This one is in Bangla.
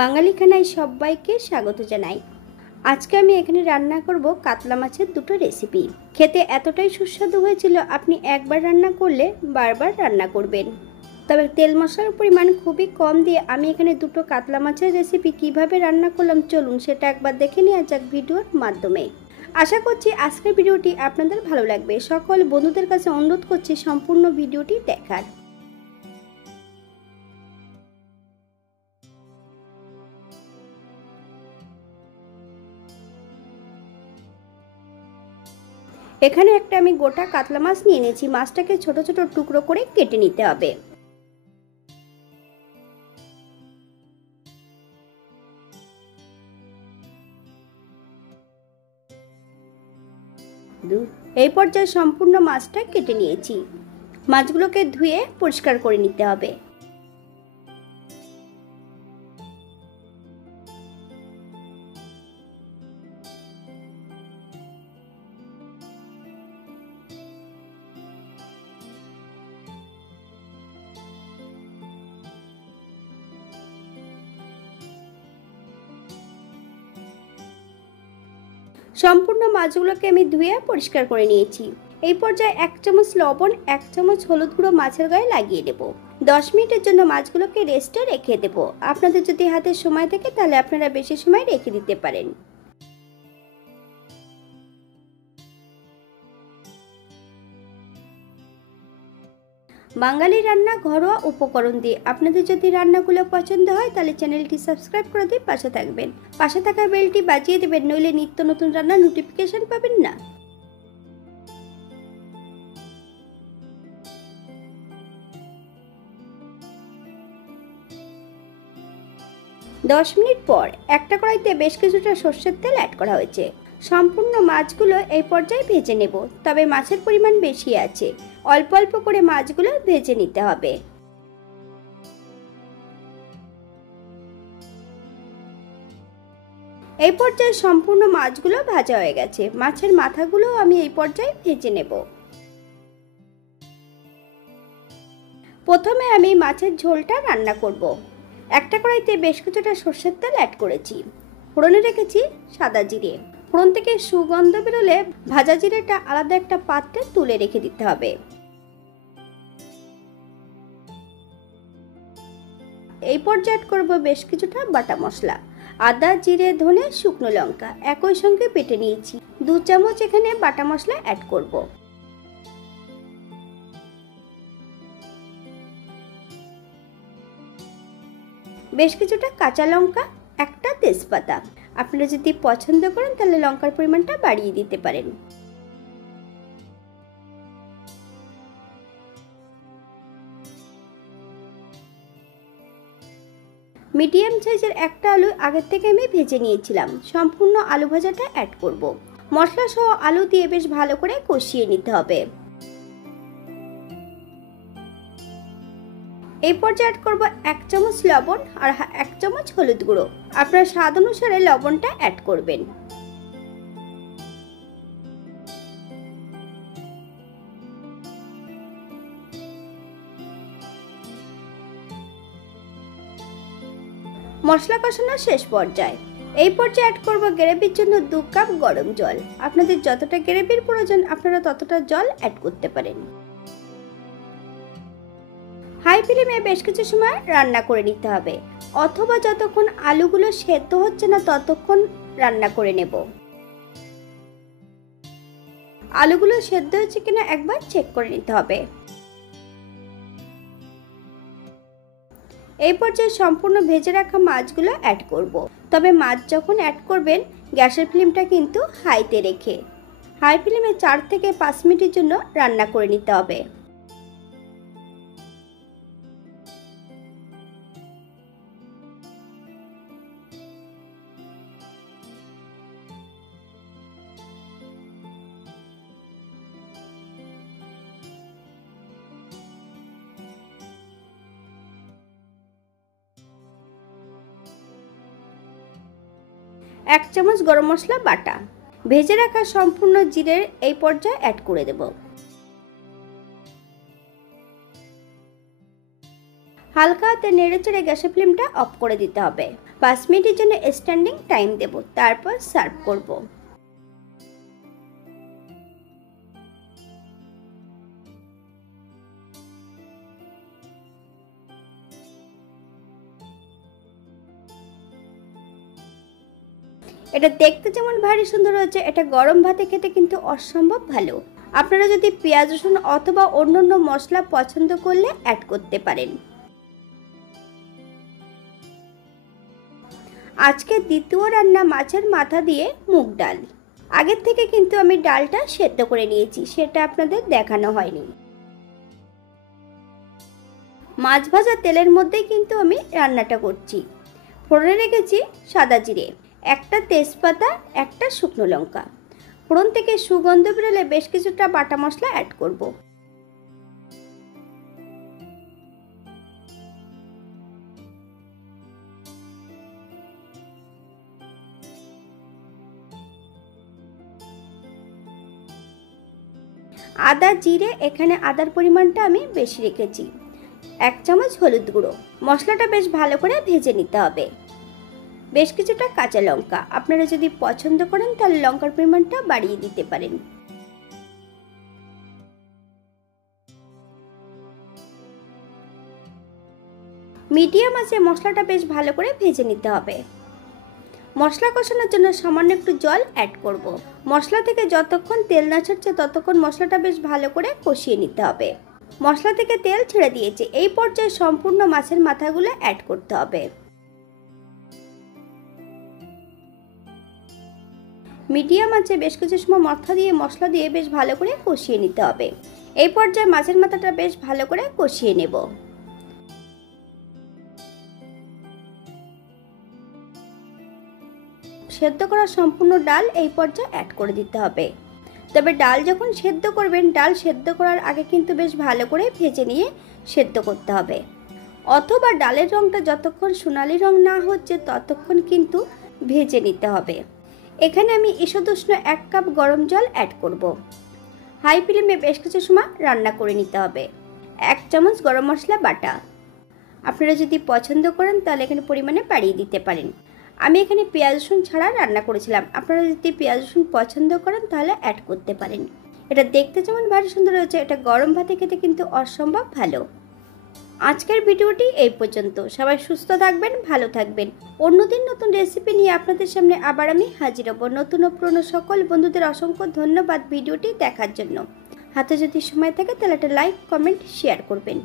বাঙালি খানায় সবাইকে স্বাগত জানাই। আজকে আমি এখানে রান্না করব কাতলা মাছের দুটো রেসিপি। খেতে এতটাই সুস্বাদু হয়েছিল, আপনি একবার রান্না করলে বারবার রান্না করবেন। তবে তেল মশলার পরিমাণ খুবই কম দিয়ে আমি এখানে দুটো কাতলা মাছের রেসিপি কিভাবে রান্না করলাম, চলুন সেটা একবার দেখে নেওয়া যাক ভিডিওর মাধ্যমে। আশা করছি আজকের ভিডিওটি আপনাদের ভালো লাগবে। সকল বন্ধুদের কাছে অনুরোধ করছি সম্পূর্ণ ভিডিওটি দেখার। এখানে একটা আমি গোটা কাতলা মাছ নিয়ে নিয়েছি। মাছটাকে ছোট ছোট টুকরো করে কেটে নিতে হবে। এই পর্যায়ে সম্পূর্ণ মাছটা কেটে নিয়েছি। মাছগুলোকে ধুয়ে পরিষ্কার করে নিতে হবে। সম্পূর্ণ মাছগুলোকে আমি ধুয়ে পরিষ্কার করে নিয়েছি। এই পর্যায়ে 1 চামচ লবণ, 1 চামচ হলুদ গুঁড়ো মাছের গায়ে লাগিয়ে দেব। 10 মিনিটের জন্য মাছগুলোকে রেস্টে রেখে দেব। আপনাদের যদি হাতে সময় থাকে তাহলে আপনারা বেশি সময় রেখে দিতে পারেন। বাঙালি রান্না ঘরোয়া উপকরণ দিয়ে। আপনাদের যদি রান্নাগুলো পছন্দ হয় তাহলে চ্যানেলটি সাবস্ক্রাইব করে দিয়ে পাশে থাকবেন। পাশে থাকা বেলটি বাজিয়ে দেবেন, নইলে নিত্য নতুন রান্নার নোটিফিকেশন পাবেন না। দশ মিনিট পর একটা কড়াইতে বেশ কিছুটা সর্ষের তেল অ্যাড করা হয়েছে। সম্পূর্ণ মাছগুলো এই পর্যায়ে ভেজে নেব। তবে মাছের পরিমাণ বেশি আছে, অল্প অল্প করে মাছগুলো ভেজে নিতে হবে। এই পর্যায়ে সম্পূর্ণ মাছগুলো ভাজা হয়ে গেছে। মাছের মাথাগুলো আমি এই পর্যায়ে ভেজে নেব। প্রথমে আমি মাছের ঝোলটা রান্না করব। একটা কড়াইতে বেশ কিছুটা সর্ষের তেল অ্যাড করেছি। ফোড়নে রেখেছি সাদা জিরে। ফোড়ন থেকে সুগন্ধ বেরোলে ভাজা জিরেটা আলাদা একটা পাত্রে তুলে রেখে দিতে হবে। এই পর্যায়ে অ্যাড করব বেশ কিছুটা বাটা মশলা, আদা, জিরে, ধনে, শুকনো লঙ্কা একই সঙ্গে বেটে নিয়েছি। 2 চামচ এখানে বাটা মশলা অ্যাড করব। বেশ কিছুটা কাঁচা লঙ্কা, একটা তেজপাতা। আপনারা যদি পছন্দ করেন তাহলে লঙ্কার পরিমাণটা বাড়িয়ে দিতে পারেন। মিডিয়াম সাইজের একটা আলু আগের থেকে আমি ভেজে নিয়েছিলাম। সম্পূর্ণ আলু ভাজাটা অ্যাড করব। মশলা সহ আলু দিয়ে বেশ ভালো করে কষিয়ে নিতে হবে। এই পর্যায়ে অ্যাড করব 1 চামচ লবণ আর 1 চামচ হলুদ গুঁড়ো। আপনার স্বাদ অনুসারে লবণটা অ্যাড করবেন। মশলা কষানোর শেষ পর্যায়ে এই পর্যায়ে অ্যাড করব গ্রেভির জন্য 2 কাপ গরম জল। আপনাদের যতটা গ্রেভির প্রয়োজন আপনারা ততটা জল অ্যাড করতে পারেন। হাই ফ্লেমে বেশ কিছু সময় রান্না করে নিতে হবে, অথবা যতক্ষণ আলুগুলো সেদ্ধ হচ্ছে না ততক্ষণ রান্না করে নেব। আলুগুলো সেদ্ধ হচ্ছে কিনা একবার চেক করে নিতে হবে। এই পর্যায়ে সম্পূর্ণ ভেজে রাখা মাছগুলো অ্যাড করব। তবে মাছ যখন অ্যাড করবেন গ্যাসের ফ্লেমটা কিন্তু হাইতে রেখে হাই ফ্লেমে 4 থেকে 5 মিনিটের জন্য রান্না করে নিতে হবে। এক চামচ গরম মশলা বাটা, ভেজে রাখা সম্পূর্ণ জিরের এই পর্যায়ে অ্যাড করে দেব। হালকা হাতে নেড়েচেড়ে গ্যাসের ফ্লেমটা অফ করে দিতে হবে। 5 মিনিটের জন্য স্ট্যান্ডিং টাইম দেব, তারপর সার্ভ করব। এটা দেখতে যেমন ভারী সুন্দর হয়েছে, এটা গরম ভাতে খেতে কিন্তু অসম্ভব ভালো। আপনারা যদি পেঁয়াজ রসুন অথবা অন্যান্য মশলা পছন্দ করলে অ্যাড করতে পারেন। আজকে দ্বিতীয় রান্না মাছের মাথা দিয়ে মুগ ডাল। আগের থেকে কিন্তু আমি ডালটা সেদ্ধ করে নিয়েছি, সেটা আপনাদের দেখানো হয়নি। মাছ ভাজা তেলের মধ্যেই কিন্তু আমি রান্নাটা করছি। ফোড়নে রেখেছি সাদা জিরে, একটা তেজপাতা, একটা শুকনো লঙ্কা। ফোড়ন থেকে সুগন্ধ বেরোলে বেশ কিছুটা বাটা মশলা অ্যাড করব। আদা জিরে, এখানে আদার পরিমাণটা আমি বেশি রেখেছি। 1 চামচ হলুদ গুঁড়ো। মশলাটা বেশ ভালো করে ভেজে নিতে হবে। বেশ কিছুটা কাঁচা লঙ্কা, আপনারা যদি পছন্দ করেন তাহলে লঙ্কার পরিমাণটা বাড়িয়ে দিতে পারেন। মিডিয়াম আঁচে মশলাটা বেশ ভালো করে ভেজে নিতে হবে। মশলা কষানোর জন্য সামান্য একটু জল অ্যাড করব। মশলা থেকে যতক্ষণ তেল না ছাড়ছে ততক্ষণ মশলাটা বেশ ভালো করে কষিয়ে নিতে হবে। মশলা থেকে তেল ছেড়ে দিয়েছে, এই পর্যায়ে সম্পূর্ণ মাছের মাথাগুলো অ্যাড করতে হবে। মিডিয়াম আঁচে বেশ কিছু সময় মশলা দিয়ে বেশ ভালো করে কষিয়ে নিতে হবে। এই পর্যায়ে মাছের মাথাটা বেশ ভালো করে কষিয়ে নেব। সেদ্ধ করা সম্পূর্ণ ডাল এই পর্যায়ে অ্যাড করে দিতে হবে। তবে ডাল যখন সেদ্ধ করবেন, ডাল সেদ্ধ করার আগে কিন্তু বেশ ভালো করে ভেজে নিয়ে সেদ্ধ করতে হবে, অথবা ডালের রঙটা যতক্ষণ সোনালি রং না হচ্ছে ততক্ষণ কিন্তু ভেজে নিতে হবে। এখানে আমি ঈষদুষ্ণ 1 কাপ গরম জল অ্যাড করব। হাই ফ্লেমে বেশ কিছু সময় রান্না করে নিতে হবে। 1 চামচ গরম মশলা বাটা, আপনারা যদি পছন্দ করেন তাহলে এখানে পরিমাণে বাড়িয়ে দিতে পারেন। আমি এখানে পেঁয়াজ রসুন ছাড়া রান্না করেছিলাম, আপনারা যদি পেঁয়াজ রসুন পছন্দ করেন তাহলে অ্যাড করতে পারেন। এটা দেখতে যেমন ভারী সুন্দর হয়েছে, এটা গরম ভাতে খেতে কিন্তু অসম্ভব ভালো। আজকের ভিডিওটি এই পর্যন্ত। সবাই সুস্থ থাকবেন, ভালো থাকবেন। অন্যদিন নতুন রেসিপি নিয়ে আপনাদের সামনে আবার আমি হাজির হব। নতুন ও পুরনো সকল বন্ধুদের অসংখ্য ধন্যবাদ ভিডিওটি দেখার জন্য। হাতে যদি সময় থাকে তাহলে একটা লাইক, কমেন্ট, শেয়ার করবেন।